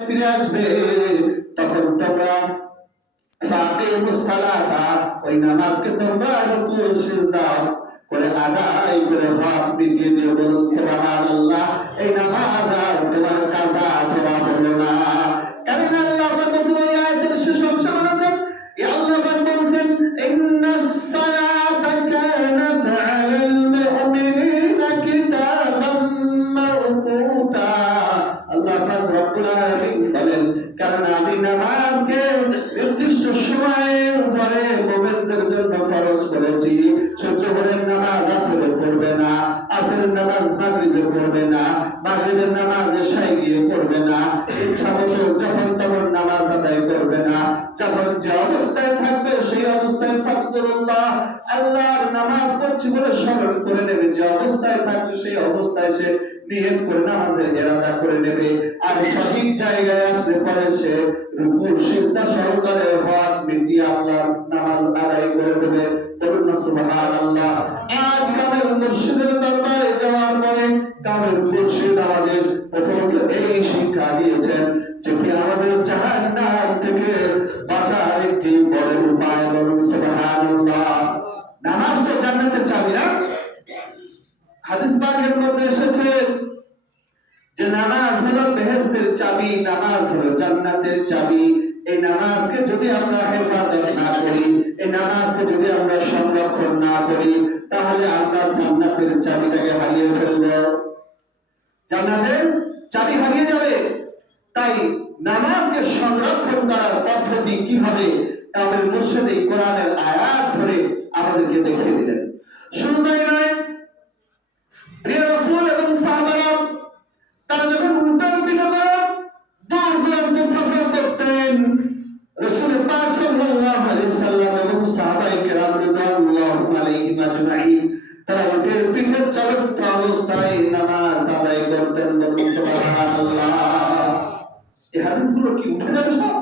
ফিরে আসবে, তখন তোমরা ওই নামাজকে তোমরা করে আদায় করে হক মিটিয়ে দিয়ে বলুন সুবহানাল্লাহ, এই নামাজ আর তোমার কাজা ধরা হলো না। কারণ আল্লাহ আয়াতের যে অবস্থায় থাকবে, সেই অবস্থায় ফাকদুল্লাহ আল্লাহর নামাজ পড়ছি বলে স্মরণ করে নেবে। যে অবস্থায় থাকবে সেই অবস্থায় সে নিয়ত করে নামাজের ইরাদা করে নেবে। আর সঠিক জায়গায় আসলে পরে সে রুকু সিজদা সহকারে হাত মিটিয়ে আল্লাহর নামাজ আদায় করে দেবে বলুন সুবহানাল্লাহ। আজ কামেল মুর্শিদের দরবারে যাওয়ার পরে কামেল মুর্শিদ আমাদের প্রথমত এই শিক্ষা দিয়েছেন যে আমাদের জাহান্নাম থেকে বাঁচার একটি বড় উপায় বলুন সুবহানাল্লাহ। নামাজ তো জান্নাতের চাবি না? হাদিস পাকের মধ্যে এসেছে যে নামাজ হলো বেহেস্তের চাবি, নামাজ হলো জান্নাতের চাবি। এই নামাজকে যদি আমরা হেফাজত না করি, এই নামাজকে যদি আমরা সংরক্ষণ না করি, তাহলে আমরা জান্নাতের চাবিটাকে হারিয়ে ফেলব। জান্নাতের চাবি হারিয়ে যাবে। তাই নামাজকে সংরক্ষণ করার পদ্ধতি কীভাবে মুর্শিদ এই কোরআনের আয়াত ধরে আমাদেরকে দেখিয়ে দিলেন। শুধু তাই নয়, প্রিয় রসুল এবং তারা যখন করে দূর সফর করতেন পাক সাল্লাল্লাহু আলাইহি সাল্লাম এবং সাহাবায়ে কেরাম রাদিয়াল্লাহু আলাইহিম আজমাইন তারা উটের পিঠে চলন্ত অবস্থায় নামাজ আদায় করতেন বলুন সুবহানাল্লাহ। এই হাদিসগুলো কি উঠে যাবে সব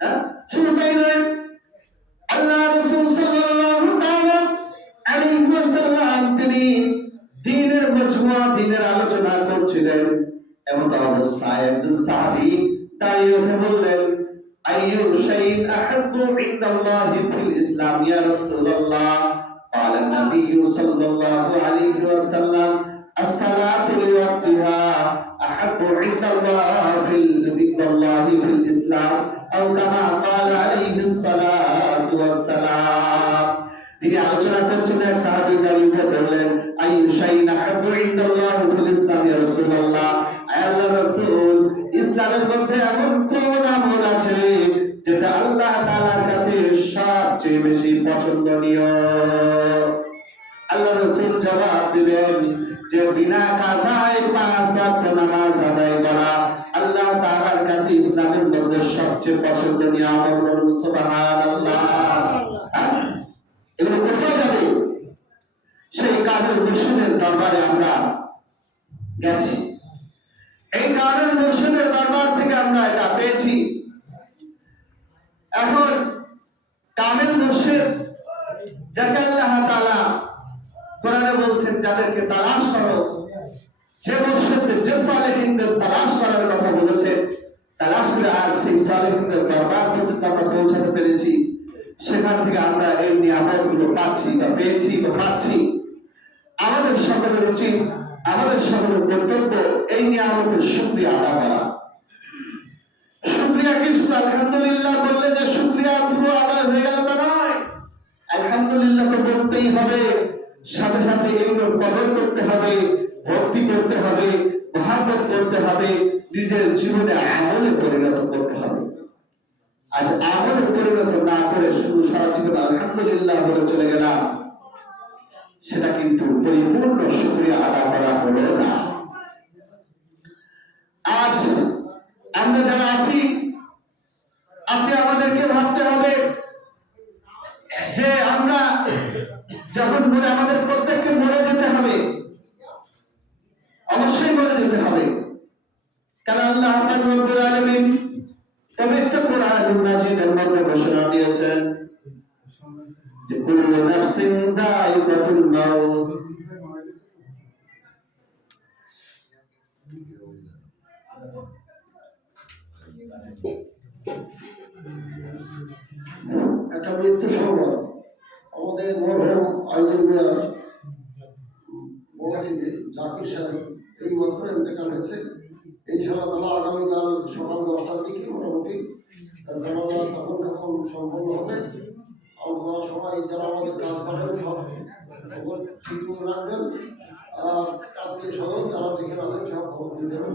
হ্যাঁ শুধু তাই নয় আল্লাহ রাসূল সাল্লাল্লাহু তাআলা আলাইহি ওয়াসাল্লাম তিনি দ্বীনের মজমুয়া দ্বীনের আলোচনা করছিলেন এমন অবস্থায় একজন সাহাবী দাঁড়িয়ে উঠে বললেন আইয়ু শাইইন আহাব্বু ইনদাল্লাহি ফিল ইসলাম ইয়া রাসূলুল্লাহ قال النبي صلى الله عليه وسلم الصلاة لوقتها أحب عند الله في عند الله في الإسلام أو كما قال عليه الصلاة والسلام তিনি আলোচনা করছিলেন সাহাবী দাঁড়িয়ে উঠে বললেন আইয়ু শাইইন আহাব্বু ইনদাল্লাহি ফিল ইসলাম ইয়া রাসূলুল্লাহ আয় আল্লাহর রাসূল ইসলামের মধ্যে এমন কোন আমল আছে যেটা আল্লাহ তাআলার কাছে সবচেয়ে বেশি পছন্দনীয় আল্লাহ রাসূল জবাব দিলেন যে বিনা কাজায় পাঁচ ওয়াক্ত নামাজ আদায় করা আল্লাহ তাআলার কাছে ইসলামের মধ্যে সবচেয়ে পছন্দনীয় আমল সুবহানাল্লাহ? এগুলো কোথায় যাবে? সেই দরবারে আমরা গেছি। এই দরবার থেকে আমরা এটা পেয়েছি। এখন কামেল মুর্শিদ, যাকে আল্লাহ তাআলা কোরআনে বলছেন, যাদেরকে তালাশ করো, যে মুর্শিদদের যে সালেহিনদের তালাশ করার কথা বলেছে, তালাশ করে আজ সেই সালেহিনদের দরবার পর্যন্ত আমরা পৌঁছাতে পেরেছি। সেখান থেকে আমরা এই নিয়ামতগুলো পাচ্ছি বা পেয়েছি বা পাচ্ছি। আমাদের সকলের উচিত, আমাদের সকলের কর্তব্য এই নিয়ামতের শুক্রিয়া আদা করা। শুক্রিয়া কি শুধু আলহামদুলিল্লাহ বললে যে শুক্রিয়া পুরো আদায় হয়ে গেল তা নয়। আলহামদুলিল্লাহ তো বলতেই হবে। সাথে সাথে এগুলোর কদর করতে হবে, ভক্তি করতে হবে, মহাব্বত করতে হবে, নিজের জীবনে আমলে পরিণত করতে হবে। আজ আমলে পরিণত না করে শুধু সারা জীবন আলহামদুলিল্লাহ বলে চলে গেলাম, সেটা কিন্তু পরিপূর্ণ শুক্রিয়া আদা করা হলো না। আজ আমরা যারা আছি, আজকে আমাদেরকে ভাবতে হবে যে আমরা যখন মরে আমাদের প্রত্যেককে মরে যেতে হবে, অবশ্যই মরে যেতে হবে। কারণ আল্লাহ রব্বুল আলামিন পবিত্র কোরআনুল মাজিদের মধ্যে ঘোষণা দিয়েছেন যে, কুল্লু নাফসিন যায়িকাতুল মাউত। একটা মৃত্যু সংবাদ। আমাদের মরহুম জাকির সাহেব, এই মাত্র ইন্তেকাল হয়েছে। ইনশাআল্লাহ তালা আগামীকাল সকাল দশটার দিকে মোটামুটি জানাজা তখন তখন সম্পন্ন হবে। আপনারা সবাই যারা আমাদের কাজ করেন সব ঠিক করে রাখবেন। আর আত্মীয় স্বজন যারা যেখানে আছেন সব খবর দিয়ে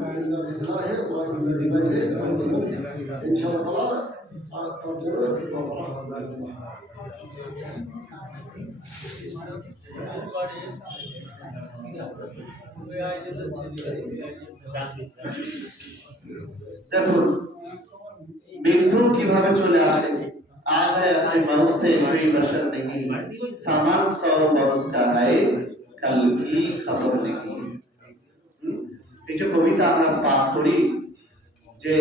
আর তার জন্য একটু দোয়া করা হবে। দেখুন মৃত্যু কিভাবে চলে আসে आ गए अपने मन से कोई बशर नहीं सामान सौ बरस का है कल की खबर नहीं এই যে কবিতা আমরা পাঠ করি যে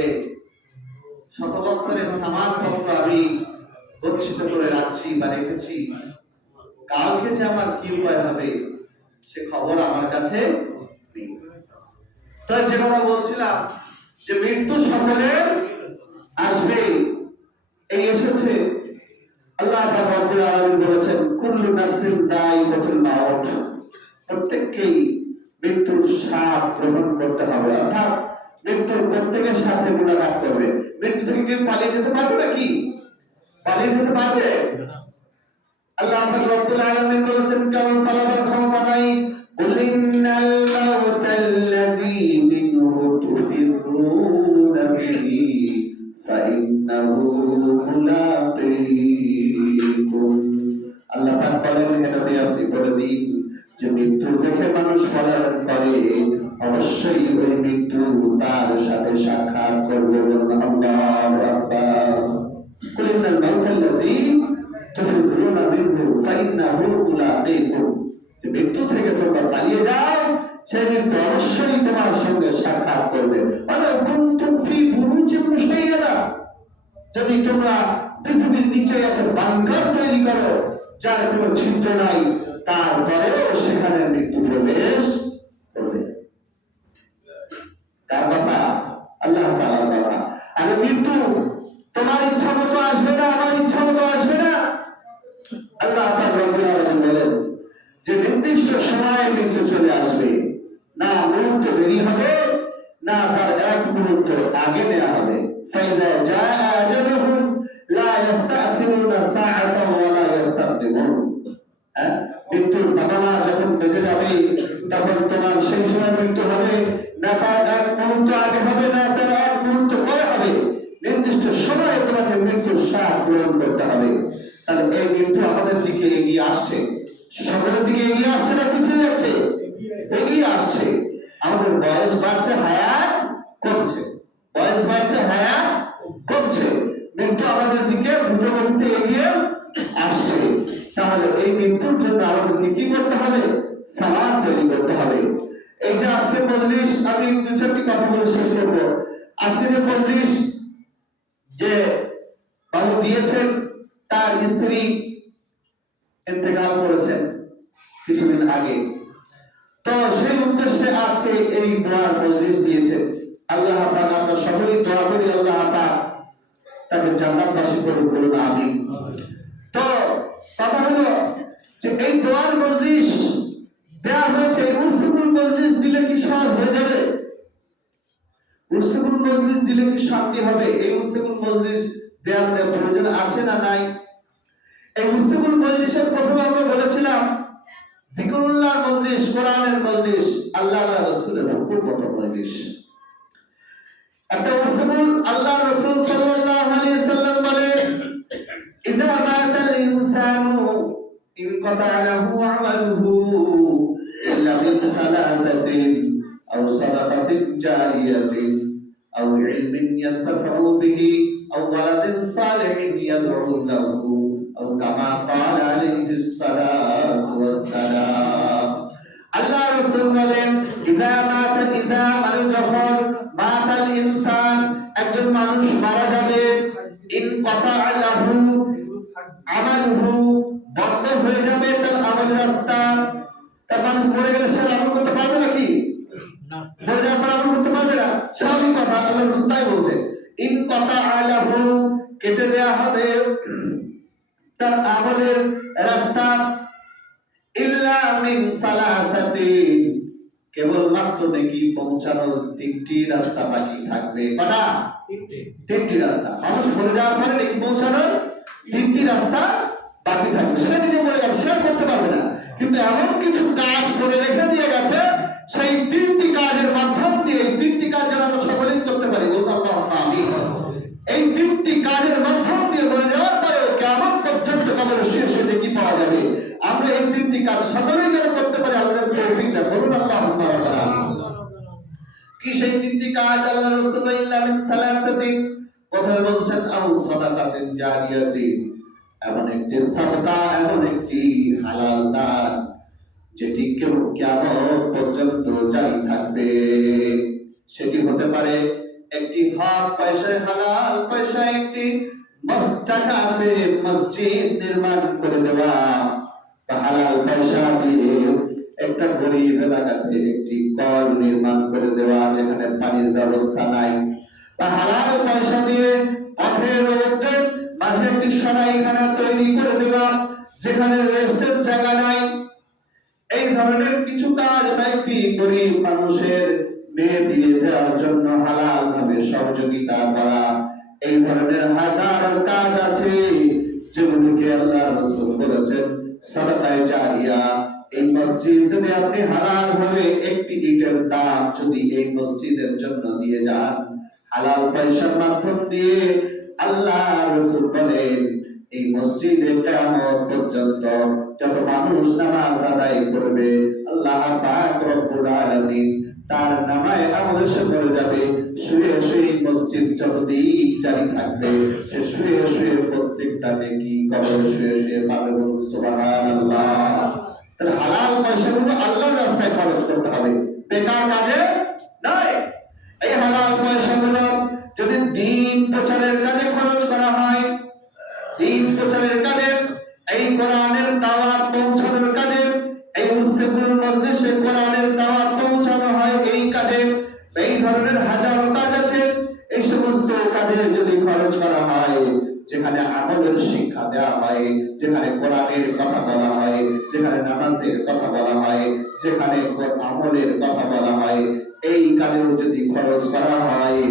শত বছরের সামান পত্র আমি গচ্ছিত করে রাখছি বা রেখেছি। কালকে যে আমার কি উপায় হবে, সে খবর আমার কাছে নেই। তো যে কথা বলছিলাম যে মৃত্যু সকলের আসবে, এই এসেছে। আল্লাহ রব্বুল আলামিন বলেছেন, কুল্লু নাফসিন দায়িকাতুল মাউত। প্রত্যেককেই মৃত্যুর স্বাদ গ্রহণ করতে হবে। অর্থাৎ মৃত্যুর প্রত্যেকের সাথে মুলাকাত করবে। মৃত্যু থেকে কেউ পালিয়ে যেতে পারবে নাকি পালিয়ে যেতে পারবে আল্লাহ পাক রব্বুল আলামিন বলেছেন কারণ পালাবার ক্ষমতা নাই قل إن الموت الذي منه تفرون به فإنه ملاقيكم আল্লাহ পাক বলেন হে নবী আপনি বলে দিন যে মৃত্যু দেখে মানুষ পলায়ন করে অবশ্যই ওই মৃত্যু তার সাথে সাক্ষাৎ করবে মৃত্যু থেকে তোমরা পালিয়ে যাও সেই মৃত্যু অবশ্যই তোমার সঙ্গে সাক্ষাৎ করবে। যদি তোমরা পৃথিবীর নিচে একটা বাঙ্গার তৈরি করো, যার কোনো চিন্ত নাই, তারপরেও সেখানে মৃত্যু প্রবেশ তার কথা আল্লাহ তাআলার কথা আর মৃত্যু তোমার ইচ্ছা মতো আসবে না, আমার ইচ্ছা মতো আসবে না। আল্লাহ বলেন, যে নির্দিষ্ট সময়ে মৃত্যু চলে আসবে। না মুহূর্ত দেরি হবে, না তার এক মুহূর্ত আগে নেওয়া হবে। আজালুহুম লা ইস্তাখিরুনা সাআতান ওয়া লা হ্যাঁ? মৃত্যুর বাবা যখন বেঁচে যাবে, তখন তোমার সেই সময় মৃত্যু হবে। না তার এক মুহূর্ত আগে হবে না, তার এক মুহূর্ত পরে হবে। নির্দিষ্ট সময়ে তোমাকে মৃত্যুর স্বাদ গ্রহণ করতে হবে। তাহলে এই মৃত্যু আমাদের দিকে এগিয়ে আসছে। সকলের দিকে এগিয়ে আসছে না, পিছিয়ে যাচ্ছে? এগিয়ে আসছে। আমাদের বয়স বাড়ছে, হায়াত কমছে। বয়স বাড়ছে, হায়াত কমছে। মৃত্যু আমাদের দিকে দ্রুতগতিতে এগিয়ে আসছে। তাহলে এই মৃত্যুর জন্য আমাদেরকে কি করতে হবে? সালাদ আজকে বললিশ আমি দু চারটি কথা বলে শেষ করব। আজকে যে বললিশ যে বাবু দিয়েছেন, তার স্ত্রী ইন্তেকাল করেছেন কিছুদিন আগে। তো সেই উদ্দেশ্যে আজকে এই দোয়ার মজলিস দিয়েছেন। আল্লাহ পাক, আমরা সকলেই দোয়া করি আল্লাহ পাক, তাকে জান্নাতবাসী করে বলুন, আমিন। তো, কথা হলো যে এই দোয়ার মজলিস দেয়া হয়েছে উরসুল মজলিস দিলে কি সব হয়ে যাবে? উরসুল মজলিস দিলে কি শান্তি হবে? এই উরসুল মজলিস দেওয়ার প্রয়োজন আছে না নাই? এই মুসলিমুল মজলিসের প্রথমে আমরা বলেছিলাম জিকরুল্লাহ মজলিস, কোরআনের মজলিস, আল্লাহ আল্লাহ রসুলের হুকুমত মজলিস। একটা মুসলিমুল আল্লাহ রসুল সাল্লাল্লাহু আলাইহি সাল্লাম বলে, ইদা মাতাল ইনসানু ইনকাতা লাহু আমালুহু ইল্লা মিন সালাসাতিন আও সাদাকাতিন জারিয়াতিন আও ইলমিন ইয়ানতাফাউ বিহি আও ওয়ালাদিন সালিহিন ইয়াদউ লাহু আও কামা ক্বালা আলাইহিস সালাতু ওয়াস সালাম আল্লাহ রাসূল বলেন ইদা মাতা ইদা মানে যখন মাতাল ইনসান একজন মানুষ মারা যাবে ইন কথা আল্লাহু আমালুহু বন্ধ হয়ে যাবে তার আমল রাস্তা। তার মানুষ মরে গেলে সে আমল করতে পারবে নাকি? মরে যাওয়ার পর আমল করতে পারবে না? স্বাভাবিক কথা আল্লাহ রাসূল তাই বলছেন ইন কথা আলাহু কেটে দেয়া হবে তার আমলের রাস্তা। ইল্লা মিন সালাসাতি কেবল মাত্র নাকি পৌঁছানোর তিনটি রাস্তা বাকি থাকবে। কটা? তিনটি রাস্তা। মানুষ মরে যাওয়ার পরে নাকি পৌঁছানোর তিনটি রাস্তা বাকি থাকবে। সেটা নিজে মরে গেছে সেটা করতে পারবে না। কিন্তু এমন কিছু কাজ করে রেখে দিয়ে গেছে, সেই তিনটি কাজের মাধ্যম দিয়ে, এই তিনটি কাজ যেন আমরা সকলেই করতে পারি। আল্লাহ আমি এই তিনটি কাজের মাধ্যম দিয়ে মরে যাওয়ার পরেও কেমন পর্যন্ত কবরের শুয়ে নেকি পাওয়া যাবে? আমরা এই তিনটি কাজ সকলেই যেন করতে পারি, আল্লাহর তৌফিক দান বলুন আল্লাহ কি সেই তিনটি কাজ আল্লাহ রাসূল ইল্লা মিন প্রথমে বলছেন, আউ জারিয়াতিন। এমন একটি সাদকা, এমন একটি হালাল দান, যেটি কেউ কিয়ামত পর্যন্ত জারি থাকবে। সেটি হতে পারে একটি হাত পয়সায় হালাল পয়সা একটি টাকা আছে, মসজিদ নির্মাণ করে দেওয়া। হালাল পয়সা দিয়ে একটা গরিব এলাকাতে একটি কল নির্মাণ করে দেওয়া, যেখানে পানির ব্যবস্থা নাই। হালাল পয়সা দিয়ে পথের মাঝে একটি সরাইখানা তৈরি করে দেওয়া যেখানে রেস্টের জায়গা নাই। এই ধরনের কিছু কাজ বা গরিব মানুষের মেয়ে বিয়ে দেওয়ার জন্য হালাল ভাবে সহযোগিতা করা, এই ধরনের হাজার কাজ আছে, যেগুলিকে আল্লাহ রসুল বলেছেন, সদকায় জারিয়া এই মসজিদ যদি আপনি হালাল ভাবে একটি ইটের দাম যদি এই মসজিদের জন্য দিয়ে যান, হালাল পয়সার মাধ্যম দিয়ে আল্লাহ রসুল বলেন, এই মসজিদে কিয়ামত পর্যন্ত যত মানুষ নামাজ আদায় করবে, আল্লাহ পাক রব্বুল আলামিন তার নামায় এসে পড়ে যাবে। শুয়ে শুয়ে মসজিদ যতদিন জারি থাকবে, সে শুয়ে শুয়ে প্রত্যেকটা নেকি, কবর শুয়ে শুয়ে পাবে বলুন সুবহানাল্লাহ। তাহলে হালাল পয়সাগুলো আল্লাহর রাস্তায় খরচ করতে হবে। বেকার কাজে নয় প্রচারের কাজে খরচ করা হয়। দিন প্রচারের কাজে, এই কোরআনের দাওয়াত পৌঁছানোর কাজে, এই মুসলিমুল মজলিসে কোরআনের দাওয়াত পৌঁছানো হয় এই কাজে। এই ধরনের হাজারো কাজ আছে। এই সমস্ত কাজে যদি খরচ করা হয়, যেখানে আমলের শিক্ষা দেওয়া হয়, যেখানে কোরআনের কথা বলা হয়, যেখানে নামাজের কথা বলা হয়, যেখানে আমলের কথা বলা হয়, এই কাজেও যদি খরচ করা হয়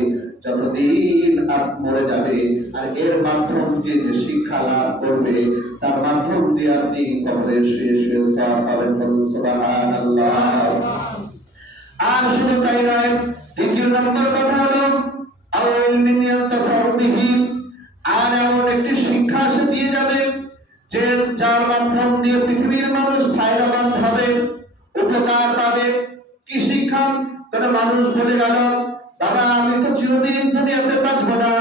যতদিন আপ মরে যাবে, আর এর মাধ্যম দিয়ে যে শিক্ষা লাভ করবে, তার মাধ্যম দিয়ে আপনি কবরে শুয়ে শুয়ে সওয়াব পাবেন সুবহানাল্লাহ। আর শুধু তাই নয়, দ্বিতীয় নম্বর কথা হলো আর এমন একটি শিক্ষা সে দিয়ে যাবে, যে যার মাধ্যম দিয়ে পৃথিবীর মানুষ ফায়দাবান হবে, উপকার পাবে। কি শিক্ষা? কোন মানুষ বলে গেল, বাবা চিরদিন দুনিয়াতে না।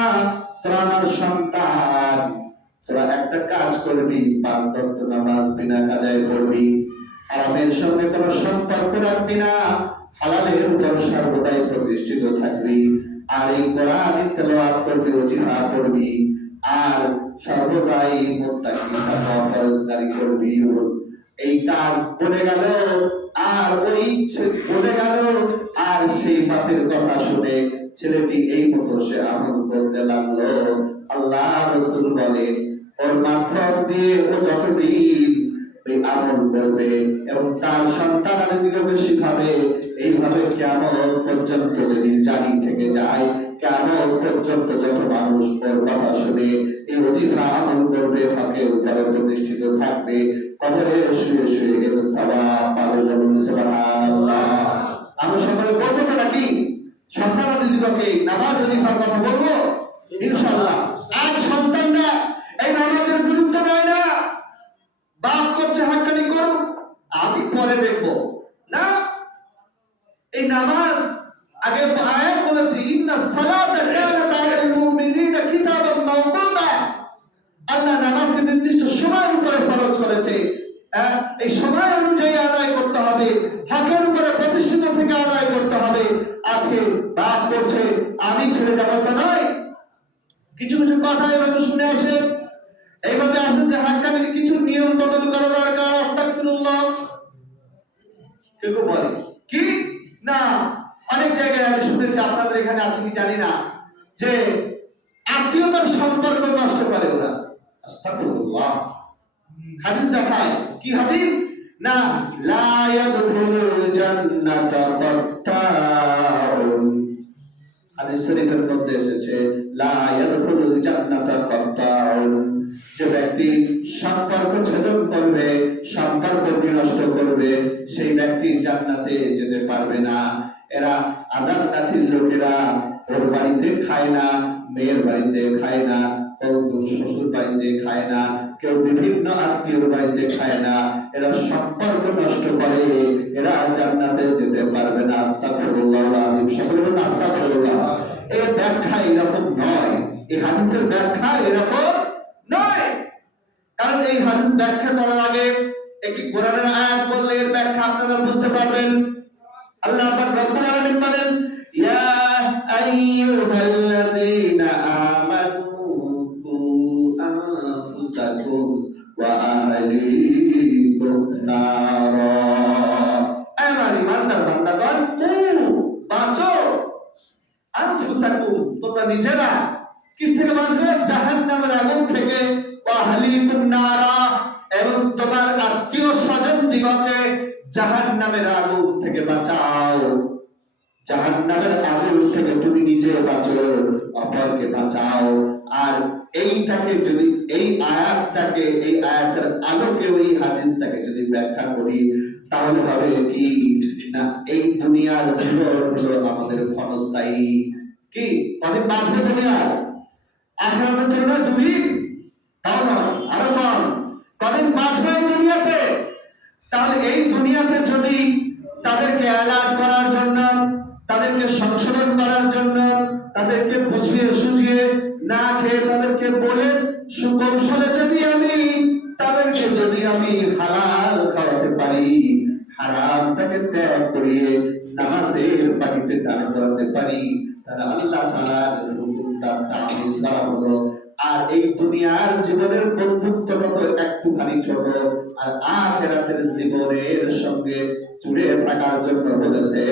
তোরা আমার সন্তান। তোরা একটা কাজ করবি, পাঁচ নামাজ বিনা কাজায় হারামের সঙ্গে সম্পর্ক রাখবি না। হালালের উপর সর্বদাই প্রতিষ্ঠিত থাকবি। আর এই কোরআন তেলাওয়াত করবি ওজিফা আর সর্বদাই মুত্তাকি করবি। এই কাজ বলে গেল, আর ওই বলে গেল, আর সেই বাতের কথা শুনে ছেলেটি এই মতো সে আমল করতে লাগল। আল্লাহ রসুল বলেন, ওর মাধ্যম দিয়ে ও যতদিন ওই করবে এবং তার সন্তান আদিকেও শিখাবে, এইভাবে কেমন পর্যন্ত যদি জারি থেকে যায় কেমন পর্যন্ত যত মানুষ ওর কথা শুনে এই অধিকা আমল করবে, হকে উত্তরে প্রতিষ্ঠিত থাকবে, কবরে শুয়ে শুয়ে এর সওয়াব পাবে আমরা সকলে বলব নাকি? সন্তান নামাজ কথা বলব এই নামাজের আমি পরে দেখব। না। এই নামাজ, আগে আয়াত বলেছি, ইন্না সালাতা কানাত আলাল মুমিনিনা কিতাবান মাওকুতা আল্লাহ নামাজকে নির্দিষ্ট সময়ের উপরে ফরজ করেছে। হ্যাঁ? এই সময় অনুযায়ী আদায় করতে হবে। হকের করছে, আমি ছেড়ে যাওয়ার তো কিছু কিছু কথা এভাবে শুনে আসে। এইভাবে আসে যে হাক্কানির কিছু নিয়ম বদল করা দরকার আস্তাকফিরুল্লাহ কেউ বলে, কি? না, অনেক জায়গায় আমি শুনেছি, আপনাদের এখানে আছে কি জানি না, যে আত্মীয়তার সম্পর্ক নষ্ট করে ওরা। আস্তাকফিরুল্লাহ হাদিস দেখায়। কি হাদিস? না, লা ইয়াদখুলুল জান্নাতা কাত্তাউন। হাদিস শরীফের মধ্যে এসেছে, লা ইয়াদখুলুল যে ব্যক্তি সম্পর্ক ছেদন করবে, সম্পর্ক বিনষ্ট করবে, সেই ব্যক্তি জান্নাতে যেতে পারবে না। এরা আজাদ কাছের লোকেরা, ওর বাড়িতে খায় না, মেয়ের বাড়িতে খায় না কেউ শ্বশুর বাড়িতে খায় না, কেউ বিভিন্ন আত্মীয়র বাড়িতে খায় না। এরা সম্পর্ক নষ্ট করে। এরা জান্নাতে যেতে পারবে না, আস্তাগফিরুল্লাহ আযীম সকলে বলুন এই ব্যাখ্যা এরকম নয়। এই হাদিসের ব্যাখ্যা এরকম নয়। কারণ এই হাদিস ব্যাখ্যা করার আগে একটি কোরআনের আয়াত বললে এর ব্যাখ্যা আপনারা বুঝতে পারবেন। আল্লাহ পাক রব্বুল আলামিন বলেন, ইয়া আইয়ুহাল্লাযীনা আমানু আনফুসাকুম ওয়া আহলিকুম নারা। তোমরা নিজেরা। কিস থেকে বাঁচবে? জাহান্নামের আগুন থেকে। নারা। এবং তোমার আত্মীয় স্বজন দিগকে জাহান্নামের আগুন থেকে বাঁচাও। জাহান্নামের আগুন থেকে তুমি নিজে বাঁচো, অপরকে বাঁচাও। আর এইটাকে যদি, এই আয়াতটাকে, এই আয়াতের আলোকে ওই হাদিসটাকে যদি ব্যাখ্যা করি তাহলে হবে কি না এই দুনিয়ার জীবন হলো আমাদের ক্ষণস্থায়ী। কি? কদিন আখেরাতের তুলনায় দুদিন তাও না আরও কম। কদিন বাঁচবে এই দুনিয়াতে। তাহলে এই দুনিয়াতে যদি তাদেরকে অ্যালার্ট করার জন্য, তাদেরকে সংশোধন করার জন্য, তাদেরকে বুঝিয়ে সুঝিয়ে না খেয়ে তাদেরকে বলে সুকৌশলে যদি আমি, তাদেরকে যদি আমি হালাল খাওয়াতে পারি হারামটাকে ত্যাগ করিয়ে নামাজের পানিতে দান করাতে পারি। তাহলে আল্লাহ তাআলার হুকুমটা তামিল করা হলো। আর এই দুনিয়ার জীবনের বন্ধুত্বটা তো একটুখানি ছোট, আর আখেরাতের জীবনের সঙ্গে জুড়ে থাকার জন্য বলেছে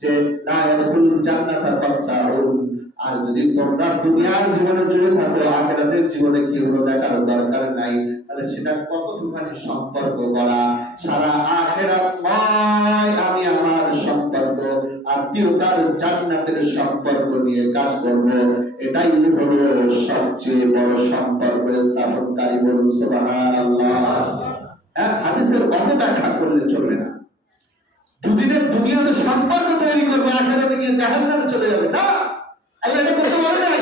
যে ইয়াদখুল জান্নাতা কাত্তাউন আর যদি তোমরা দুনিয়ার জীবনে জুড়ে থাকো, আখেরাতের জীবনে কি হলো দেখার দরকার নাই। তাহলে সেটা কতটুখানি সম্পর্ক করা? সারা আখেরাতময় আমি আমার সম্পর্ক, আত্মীয়তার জান্নাতের সম্পর্ক নিয়ে কাজ করব। এটাই হলো সবচেয়ে বড় সম্পর্ক স্থাপনকারী বলুন, সুবহানাল্লাহ। হ্যাঁ হাদিসের অপব্যাখ্যা করলে চলবে না। দুদিনের দুনিয়াতে সম্পর্ক তৈরি করবে, আখেরাতে গিয়ে জাহান্নামে চলে যাবে। না! আল্লাহ এটা করতে বলে নাই?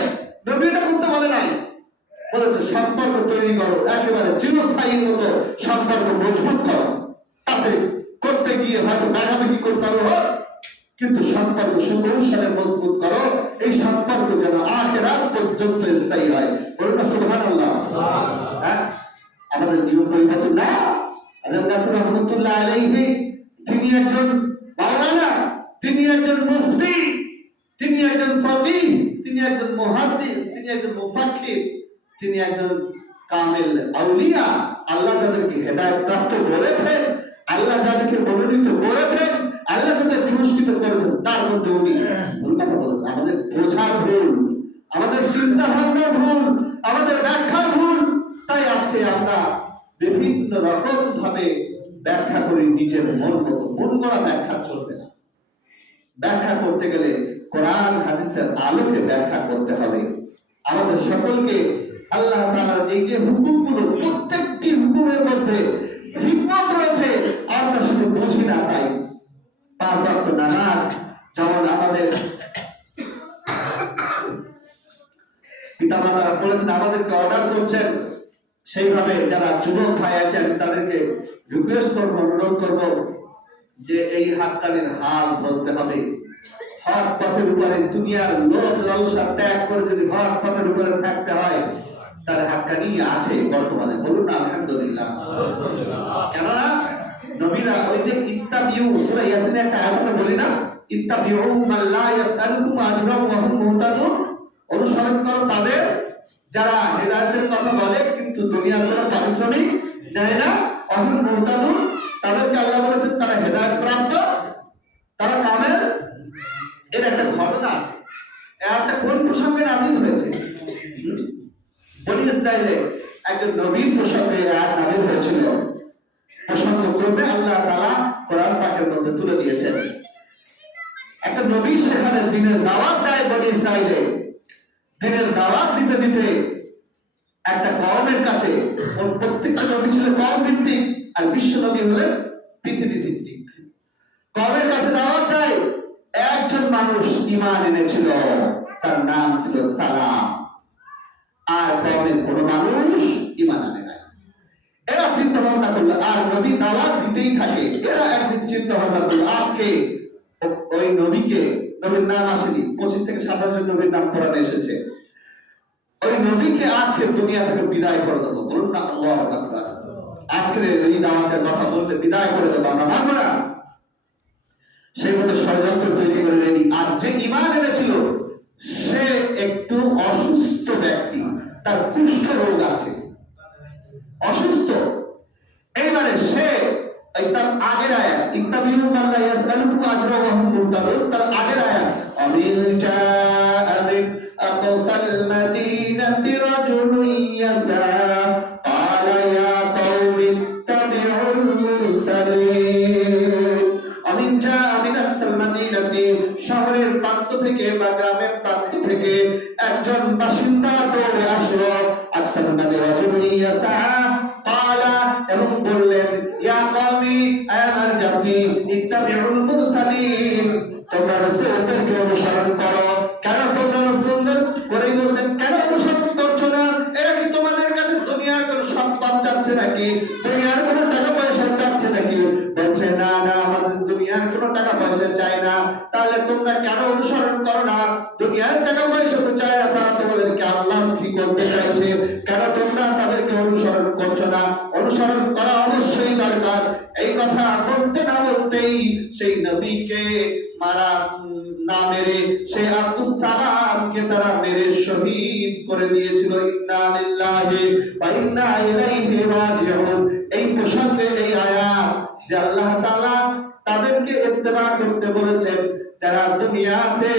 নবী এটা করতে বলে নাই। বলেছে সম্পর্ক তৈরি করো একেবারে চিরস্থায়ীর মতো সম্পর্ক মজবুত করো। তাতে করতে গিয়ে হয়তো মেঘামেঘি করতে হবে? কিন্তু সম্পর্ক সুকৌশলে মজবুত করো। এই সম্পর্ক যেন আখেরাত পর্যন্ত স্থায়ী হয়। বলুন না সুবহানাল্লাহ। হ্যাঁ? আমাদের জীবন পরিবর্তন না? আজম কাছে রহমতুল্লাহ আলাইহি তিনি একজন মাওলানা তিনি একজন মুফতি। একজন ফকিহ, তিনি একজন মুহাদ্দিস, তিনি একজন মুফাক্কির, তিনি একজন কামেল আউলিয়া। আল্লাহ তাদেরকে হেদায়েত প্রাপ্ত করেছেন, আল্লাহ তাদেরকে মনোনীত করেছেন, আল্লাহ তাদের পুরস্কৃত করেছেন। তার মধ্যে উনি ভুল কথা বলেছেন, আমাদের বোঝার ভুল, আমাদের চিন্তা ভাবনার ভুল, আমাদের ব্যাখ্যার ভুল। তাই আজকে আমরা বিভিন্ন রকম ভাবে ব্যাখ্যা করি, নিজের মন মতো। মন করা ব্যাখ্যা চলবে না। ব্যাখ্যা করতে গেলে কোরআন, হাদিসের আলোকে ব্যাখ্যা করতে হবে। আমাদের সকলকে আল্লাহ তাআলার এই যে হুকুমগুলো প্রত্যেকটি হুকুমের মধ্যে হিকমত রয়েছে, আমরা শুধু বুঝি না তাই। পাঁচ ওয়াক্ত নামাজ, যেমন আমাদের পিতামাতারা বলেছেন, আমাদেরকে অর্ডার করছেন। সেইভাবে যারা যুবক ভাই আছেন, তাদেরকে রিকোয়েস্ট করব, অনুরোধ করব যে এই হাততালির হাল বলতে হবে। হক পথের উপরে, দুনিয়ার লালসা ত্যাগ করে যদি পথের উপরে থাকতে হয়, তার হাক্কানি আছে বর্তমানে। বলুন না, আলহামদুলিল্লাহ। কেননা, নবীরা ওই যে ইয়াসিনে একটা আয়াত বলি না? ইয়াসআলুকুম ওয়া হুম মুহতাদুন। অনুসরণ করো তাদের, যারা হেদায়েতের কথা বলে, কিন্তু দুনিয়ার কোনো পারিশ্রমিক দেয় না। অহুম মুহতাদুন, তাদেরকে আল্লাহ বলেছেন, তারা হেদায়েত প্রাপ্ত তারা কামেল এর একটা ঘটনা আছে এর একটা কোন প্রসঙ্গে নাজিল হয়েছে হুম? বনি ইসরায়েলে একজন নবীর প্রসঙ্গে এই আয়াত হয়েছিল। প্রসঙ্গ ক্রমে আল্লাহ তাআলা কোরআন পাকের মধ্যে তুলে দিয়েছেন। একটা নবী সেখানে দিনের দাওয়াত দেয় বনি ইসরায়েলে। দিনের দাওয়াত দিতে দিতে একটা কওমের কাছে প্রত্যেকটা নবী ছিল কওম ভিত্তিক আর বিশ্ব নবী হলেন পৃথিবী ভিত্তিক। কওমের কাছে দাওয়াত দেয়, একজন মানুষ ঈমান এনেছিল, তার নাম ছিল সালাম। আর কওমের কোন মানুষ ঈমান আনে নাই এরা চিন্তা ভাবনা করল আর নবী দাওয়াত দিতেই থাকে। এরা একদিন চিন্তা ভাবনা করল আজকে ওই নবীকে, নবীর নাম আসেনি, পঁচিশ থেকে সাতাশ জন নবীর নাম কোরআনে এসেছে। ওই নবীকে আজকে দুনিয়া থেকে বিদায় করে দেবো। বলুন না আল্লাহ আজকের এই দাওয়াতের কথা বললে বিদায় করে দেবো আমরা। মানবো না। সেই মতো ষড়যন্ত্র তৈরি করে রেডি। আর যে ইমান এনেছিল, সে একটু অসুস্থ ব্যক্তি। তার কুষ্ঠ রোগ আছে। অসুস্থ। এইবারে সে তার আগের আয়া ইন্তাবিউ মাল্লা ইয়াসআলুহু আজরাহু তার আগের আয়া অমিলটা আমিন আকসাল মাদিনাতি রাজুলুন ইয়াসআ শহরের প্রান্ত থেকে বাগা একজন বাসিন্দা দৌড়ে আসলো। রাজুলুন ইয়াসা কালা এবং বললেন, ইয়া কওমি আমার জাতি, ইত্তাবিউল মুরসালিন, তোমরা রাসূলদেরকে অনুসরণ করো। কেন তোমরা রাসূলদের করেই বলছেন, কেন অনুসরণ করছ না? এরা কি তোমাদের কাছে দুনিয়ার কোনো সম্পদ চাচ্ছে নাকি? সেই নবীকে মারা না মেরে সেই আব্দুস সালামকে তারা মেরে শহীদ করে দিয়েছিল। ইন্না লিল্লাহি ওয়া ইন্না ইলাইহি রাজিউন। এই প্রসঙ্গে এই আয়াত যে আল্লাহ তাআলা তাদেরকে ইত্তেবা করতে বলেছেন, যারা দুনিয়াতে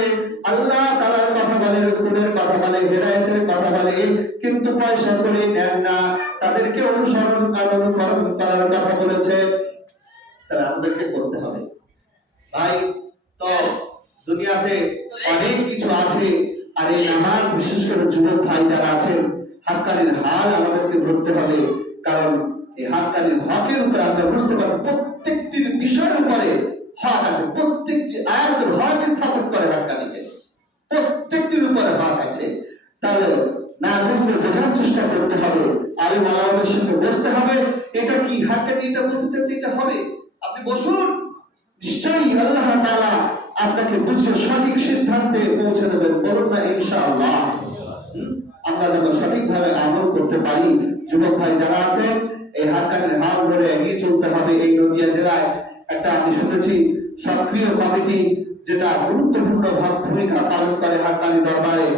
আল্লাহ তাআলার কথা বলে, রাসূলের কথা বলে, হেদায়েতের কথা বলে, কিন্তু পয়সা করে নেন না, তাদেরকে অনুসরণ, অনুকরণ করার কথা বলেছে, তারা আমাদেরকে করতে হবে। ভাই তো দুনিয়াতে অনেক কিছু আছে, আর এই নামাজ, বিশেষ করে যুবক ভাই যারা আছেন হাক্কানির হাল আমাদেরকে ধরতে হবে, কারণ এই হাক্কানির হকের উপরে আমরা বুঝতে পারব প্রত্যেকটি বিষয়ের উপরে হক আছে, প্রত্যেকটি আয়াতের হক স্থাপন করে হাক্কানিকে। প্রত্যেকটির উপরে হক আছে। তাহলে না বুঝলে বোঝার চেষ্টা করতে হবে, আলিম আলামাদের সাথে বসতে হবে, এটা কি হাক্কানি, এটা বলতে চাচ্ছে এটা হবে। আপনি বসুন। নিশ্চয়ই আল্লাহ তাআলা আপনাকে বুঝে সঠিক সিদ্ধান্তে পৌঁছে দেবেন। বলুন না, ইনশাআল্লাহ। আমরা যেন সঠিকভাবে আমল করতে পারি। যুবক ভাই যারা আছেন এই হাক্কানির হাল ধরে এগিয়ে চলতে হবে এই নদিয়া জেলায়। একটা আমি শুনেছি, সক্রিয় কমিটি যেটা গুরুত্বপূর্ণ ভাব ভূমিকা পালন করে হাক্কানি দরবারে,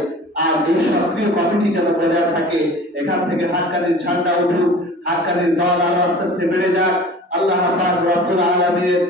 আর এই সক্রিয় কমিটি যেন বজায় থাকে, এখান থেকে হাক্কানির ঝান্ডা উঠুক হাক্কানির দল আরও আস্তে আস্তে বেড়ে যাক। আল্লাহ পাক রব্বুল আলামিনের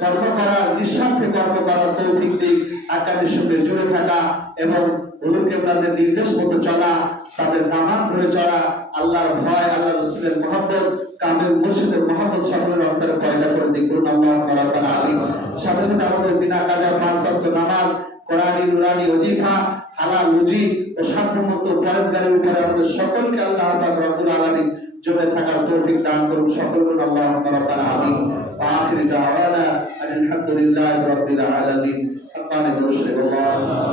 কর্ম করার নিঃস্বার্থে কর্ম করার তৌফিক দিক হাক্কানির সঙ্গে জুড়ে থাকা এবং হুজুরকে তাদের নির্দেশ মতো চলা, তাদের দামান ধরে চলা, আল্লাহর ভয় আল্লাহ রসুলের মহব্বত কামের মুর্শিদের মহব্বত সকলের অন্তরে পয়দা করে দিক। করুন আল্লাহ রাব্বাল আলামিন সাথে সাথে আমাদের বিনা কাজা পাঁচ ওয়াক্ত নামাজ, কোরআনি, নুরানি, ওজিফা, হালাল রুজি ও সাধ্যমতো পরেজগারের উপরে আমাদের সকলকে আল্লাহ রব্বুল আলামিন জমে থাকার তৌফিক দান করুন। সকলকে আল্লাহ রাব্বাল আলামিন আখির দাওয়ানা আলহামদুলিল্লাহি রাব্বিল আলামিন হাক্কানি দুরুশরী আল্লাহ